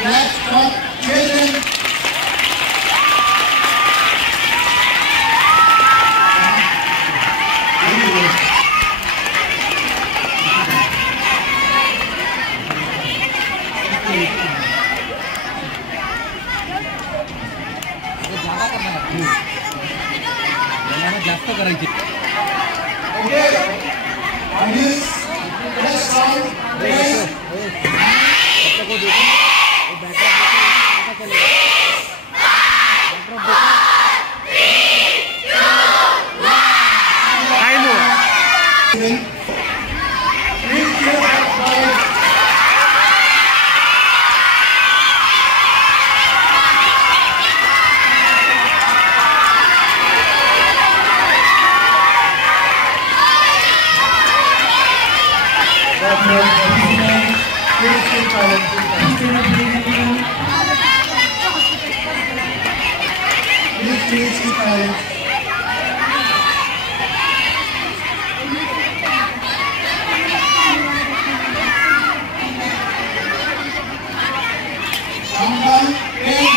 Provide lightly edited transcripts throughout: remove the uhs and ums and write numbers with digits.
Claps for children. जास्त करायचे. Okay. On this next round, please keep silent. Countdown 10.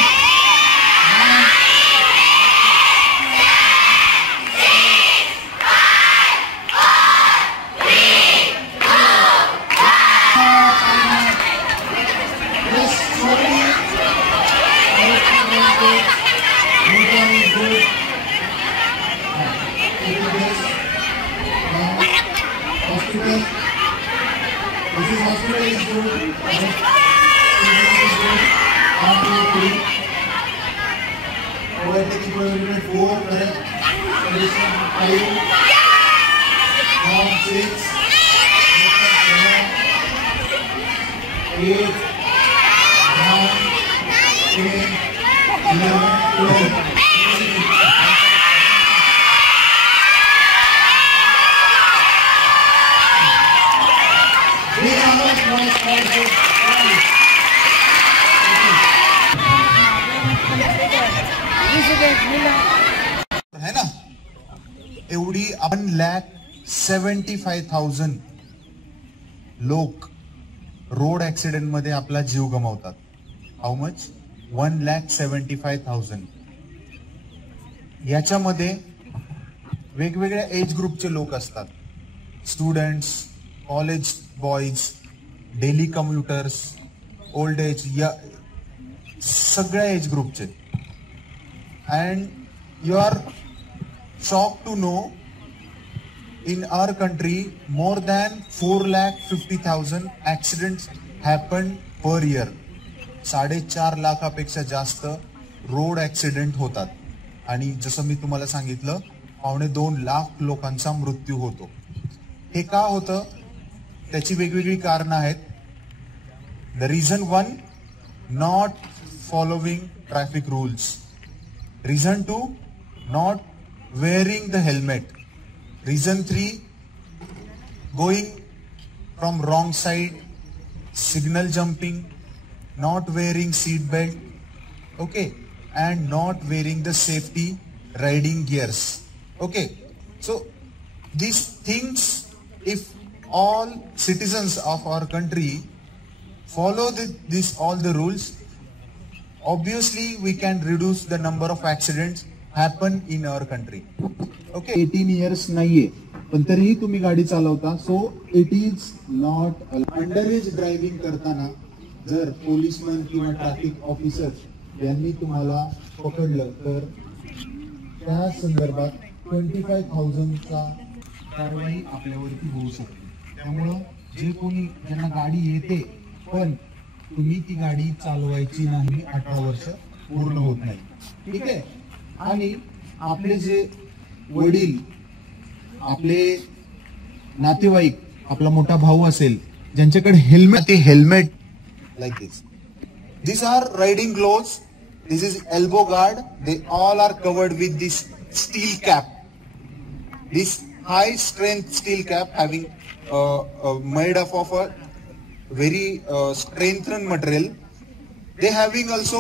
This is hospital is good. Overtaking position 4, correct. Position 5, now 6, 7, 8, 9, 10, 11, 12. है ना, एवढी 1,75,000 लोक road accident मध्ये आपला जीव गमावतात. How much? 1,75,000. याच्यामध्ये वेगवेगळ्या एज ग्रुपचे लोक असतात. Students, college boys, daily commuters, old age, या सगळ्या एज ग्रुपचे. And you are shocked to know in our country more than 4,50,000 accidents happen per year. 4.5 लाखापेक्षा जास्त रोड ऍक्सिडेंट होतात आणि जसं मी तुम्हाला सांगितलं 2.25 लाख लोकांचा मृत्यू होतो. हे का होतं? त्याची वेगवेगळी कारणं आहेत. The reason 1, not following traffic rules. Reason 2, not wearing the helmet. Reason 3, going from wrong side, signal jumping, not wearing seat belt, okay, and not wearing the safety riding gears. Okay, so these things, if all citizens of our country follow all the rules, obviously we can reduce the number of accidents happen in our country. Okay, 18 years नाहीये पण तरीही तुम्ही गाडी चालवता, so it is not. Under as driving करताना जर policeman किंवा traffic officer यांनी तुम्हाला पकडलं तर त्या संदर्भात 25,000चा कारवाई आपल्यावरती होऊ शकते. त्यामुळं जे कोणी ज्यांना गाडी येते पण तुम्ही ती गाडी चालवायची नाही, 18 वर्ष पूर्ण होत नाही, ठीक आहे. आणि आपले जे वडील, आपले नातेवाईक, आपला मोठा भाऊ असेल ज्यांच्याकडे हेल्मेट, ते helmet like this are riding gloves, this is elbow guard, they all are covered with this steel cap, this high strength steel cap having made up of a very strengthened material. They having also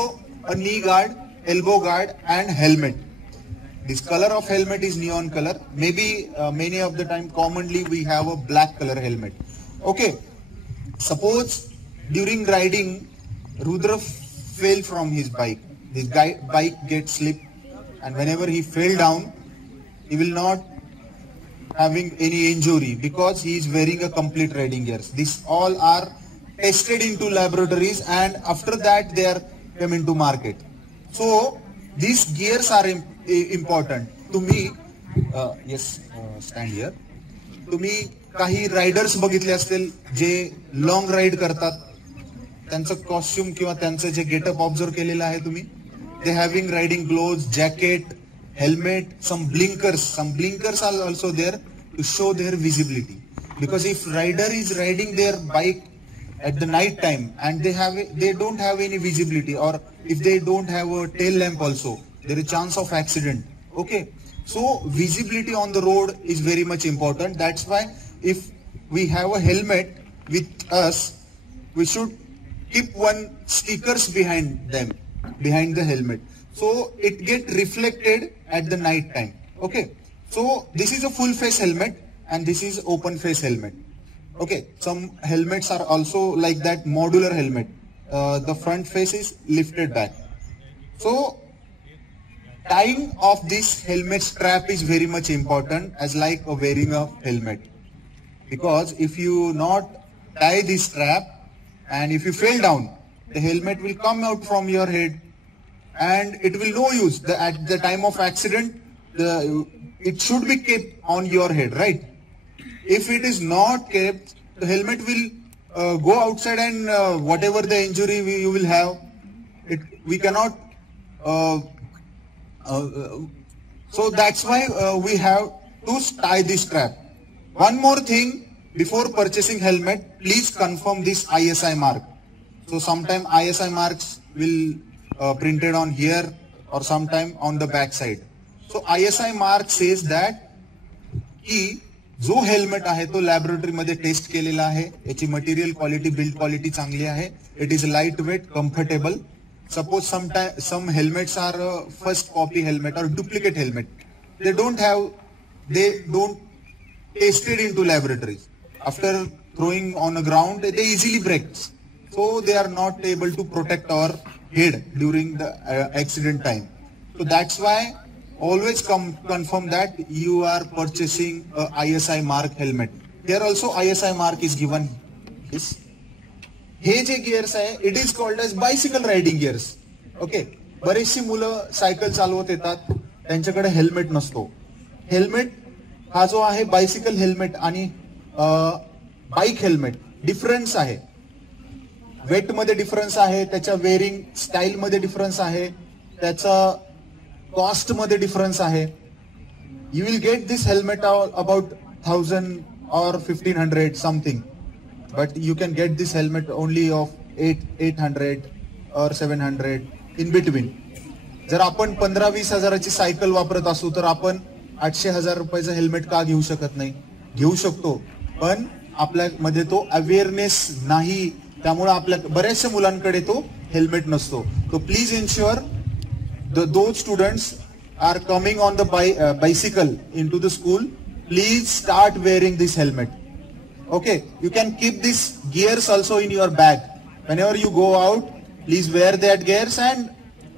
a knee guard, elbow guard and helmet. This color of helmet is neon color. Maybe many of the time commonly we have a black color helmet. Okay, suppose during riding Rudra fell from his bike. His bike gets slipped, and whenever he fell down, he will not having any injury because he is wearing a complete riding gears. These all are tested into laboratories, and after that they are come into market. So these gears are important to me. Stand here. तुम्ही काही riders बघितले असतील जे long ride करतात, त्यांचं costume किंवा त्यांचं जे getup observe केलेलं आहे तुम्ही. दे having riding gloves, jacket, helmet, some blinkers are also there to show their visibility, because if rider is riding their bike at the night time and they don't have any visibility, or if they don't have a tail lamp also, there is chance of accident. Okay, so visibility on the road is very much important. That's why if we have a helmet with us, we should keep one stickers behind the helmet, so it get reflected at the night time. Okay, so this is a full face helmet and this is open face helmet. Okay, some helmets are also like that, modular helmet. The front face is lifted back. So tying of this helmet strap is very much important, as like wearing a helmet, because if you not tie this strap and if you fall down, the helmet will come out from your head and it will no use. At the time of accident, it should be kept on your head, right? If it is not kept, the helmet will go outside, and whatever the injury you will have, we cannot. So that's why we have to tie this strap. One more thing, before purchasing helmet, please confirm this ISI mark. So sometime ISI marks will printed on here or sometime on the back side. So ISI mark says that की जो helmet आहे तो laboratory मध्ये test केलेला आहे, याची material quality, build quality चांगली आहे, it is light weight, comfortable. Suppose some helmets are first copy helmet or duplicate helmet. They don't tested into laboratories. After throwing on the ground, they easily break. So they are not able to protect our head during the accident time. So that's why always confirm that you are purchasing a ISI mark helmet. Here also ISI mark is given. हे जे gears आहे, it is called as bicycle riding gears. Okay, बरेचशी मुलं cycle चालवत येतात, त्यांच्याकडे helmet नसतो. Helmet हा जो आहे बायसिकल हेल्मेट आणि बाईक हेल्मेट डिफरन्स आहे. वेट मध्ये डिफरन्स आहे, त्याच्या वेअरिंग स्टाईल मध्ये डिफरन्स आहे, त्याचा कॉस्ट मध्ये डिफरन्स आहे. You will get this helmet about 1000 or 1500 something, but you can get this helmet only of 800 or 700 in between. जर आपण 15-20 हजाराची सायकल वापरत असू तर आपण 800,000 रुपयाचं हेल्मेट का घेऊ शकत नाही? घेऊ शकतो, पण आपल्यामध्ये तो अवेअरनेस नाही, त्यामुळे आपल्या बऱ्याचशा मुलांकडे तो हेल्मेट नसतो. तो please ensure those students are coming on the bicycle into the school, please start wearing this helmet. Okay, you can keep these gears also in your bag. Whenever you go out, please wear that gears and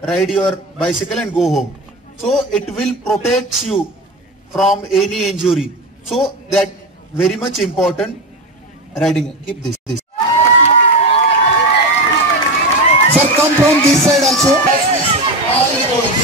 ride your bicycle and go home. So it will protect you from any injury. So that very much important. Riding, keep this. Sir, come from this side also. All the boys.